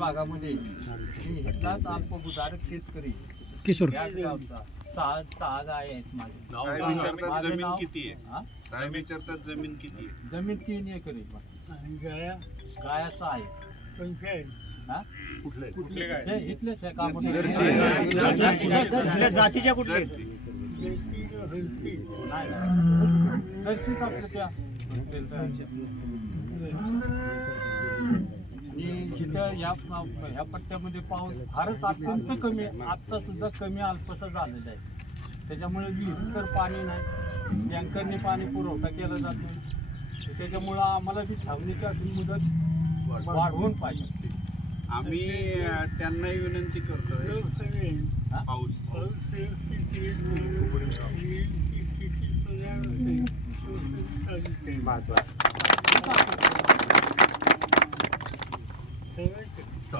भागामध्ये मी इथलाच अल्पभूधारक शेतकरी. किशोर. याच गावचा. सहा सहा गाय आहेत साहेब विचारतात माझं ज़मीन नाव- किती आहे? हा? साहेब विचारतात ज़मीन किती आहे? ज़मीन तीन एकर आहे माझी. गायाचं आहे. हा? कुठले? काय हे इथलेच आहे कामोडी. जातीच्या कुठल्या जर्सी. नाही. जर्सीच आपलं त्या आणि इथं या ह्या पट्ट्यामध्ये पाऊस फारच अत्यंत कमी आहे. आत्ता सुद्धा कमी अल्पसं झालेलं आहे. त्याच्यामुळे विहिरीत तर पाणी नाही. टँकरने पाणी पुरवठा केला जातो. त्याच्यामुळं आम्हाला ती छावणीची अजून मुदत वाढवून पाहिजे. आम्ही त्यांनाही विनंती करतोय. हा? पाऊस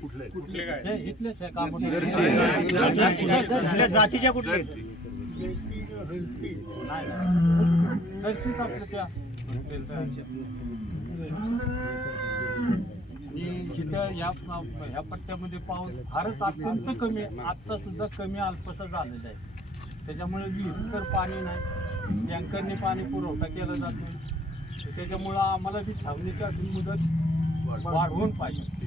कुठले. जातीच्या या ह्या पट्ट्यामध्ये पाऊस फारच अत्यंत कमी आहे. आत्ता सुद्धा कमी अल्पसं झालेलं आहे. त्याच्यामुळे तर पाणी नाही. टँकरने पाणी पुरवठा केला जातो त्याच्यामुळं आम्हाला ती छावणीची अजून मुदत वाढवून पाहिजे.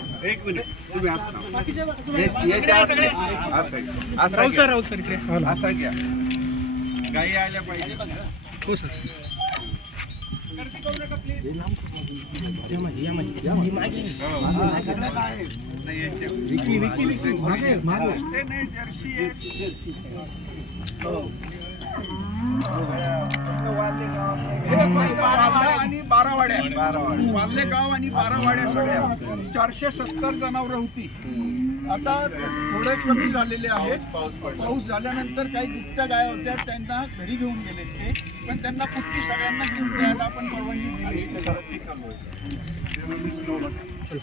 एक मिनिट तुम्ही आत थांबा. या- याच्या आत नाही. असं आहे. असा राऊत सर घ्या. राऊत सर इकडे असा घ्या गाई आल्या पाहिजे हो सर हो. नाही, याच्या. ते नाही जर्सी वाल्ला आणि बारावाड्या. गाव आणि बारावाड्या सगळ्या. चारशे सत्तर जनावरं होती. आता थोडे कमी झालेले आहेत. पाऊस झाल्यानंतर काही दुभत्या गाय होत्या त्यांना घरी घेऊन गेले ते. पण त्यांना कुठली सगळ्यांना घेऊन द्यायला आपण परवानगी दिली सगळे खाली बस हे खाली बस सगळे.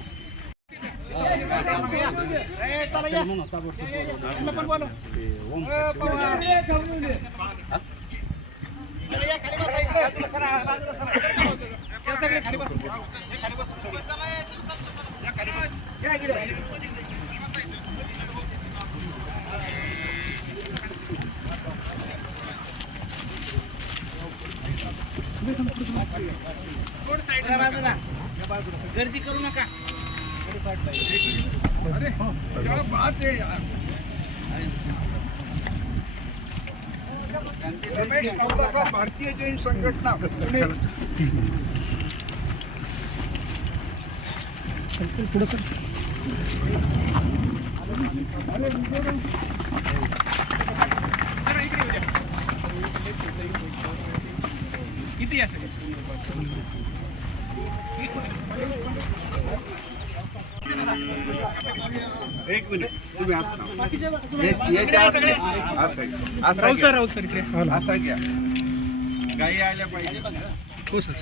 या खाली बस. थोडं साईडला बाजूला. गर्दी करू नका. अरे क्या बात आहे यार. रमेश नवलाखा भारतीय जैन संघटना. पुणे पुढं किती असेल? एक मिनिट. असा घ्या. गाई आल्या पाहिजे. हो सर.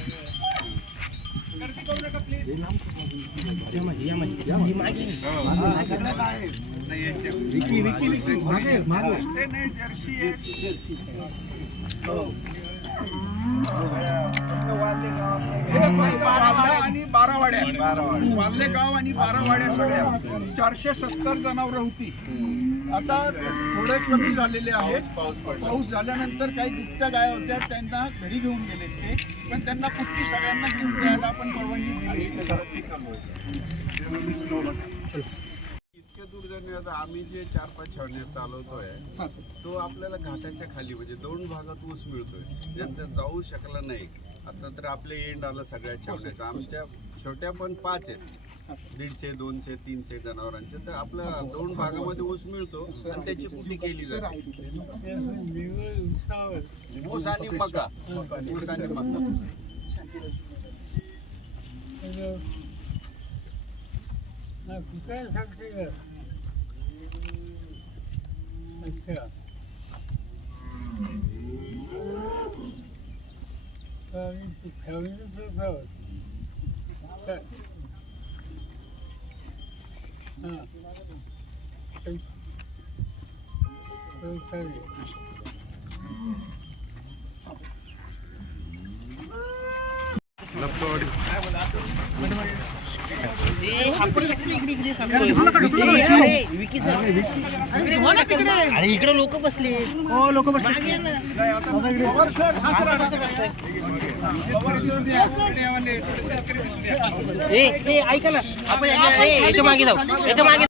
आणि बारावाड्या. बारावाड्या. वाल्ले गाव आणि बारावाड्या सगळ्या. चारशे सत्तर जनावरं होती. आता थोडे कमी झालेले आहेत. पाऊस झाल्यानंतर काही दुभत्या गाय होत्या त्यांना घरी घेऊन गेले ते. पण त्यांना पुष्टी सगळ्यांना घेऊन द्यायला आपण परवानगी दिली इतक्या दुर्दैवी आता आम्ही जे चार पाच छावण्या चालवतोय तो आपल्याला घाटाच्या खाली म्हणजे दोन भागात ऊस मिळतोय. ज्यांचा जाऊ शकला नाही आता तर आपले एंड आलं सगळ्या छावण्याचं आमच्या छोट्या पण पाच आहेत. दीडशे दोनशे तीनशे जनावरांचे तर आपल्या दोन भागामध्ये ऊस मिळतो आणि त्याची पुटी केली जाते. ऊस आणि मका. ऊस आणि मका. 嗯。嗯嗯嗯 अरे इकडे लोक बसले. हो लोक बसले. ऐका ना. आपण याच्या मागे जाऊ. याच्या मागे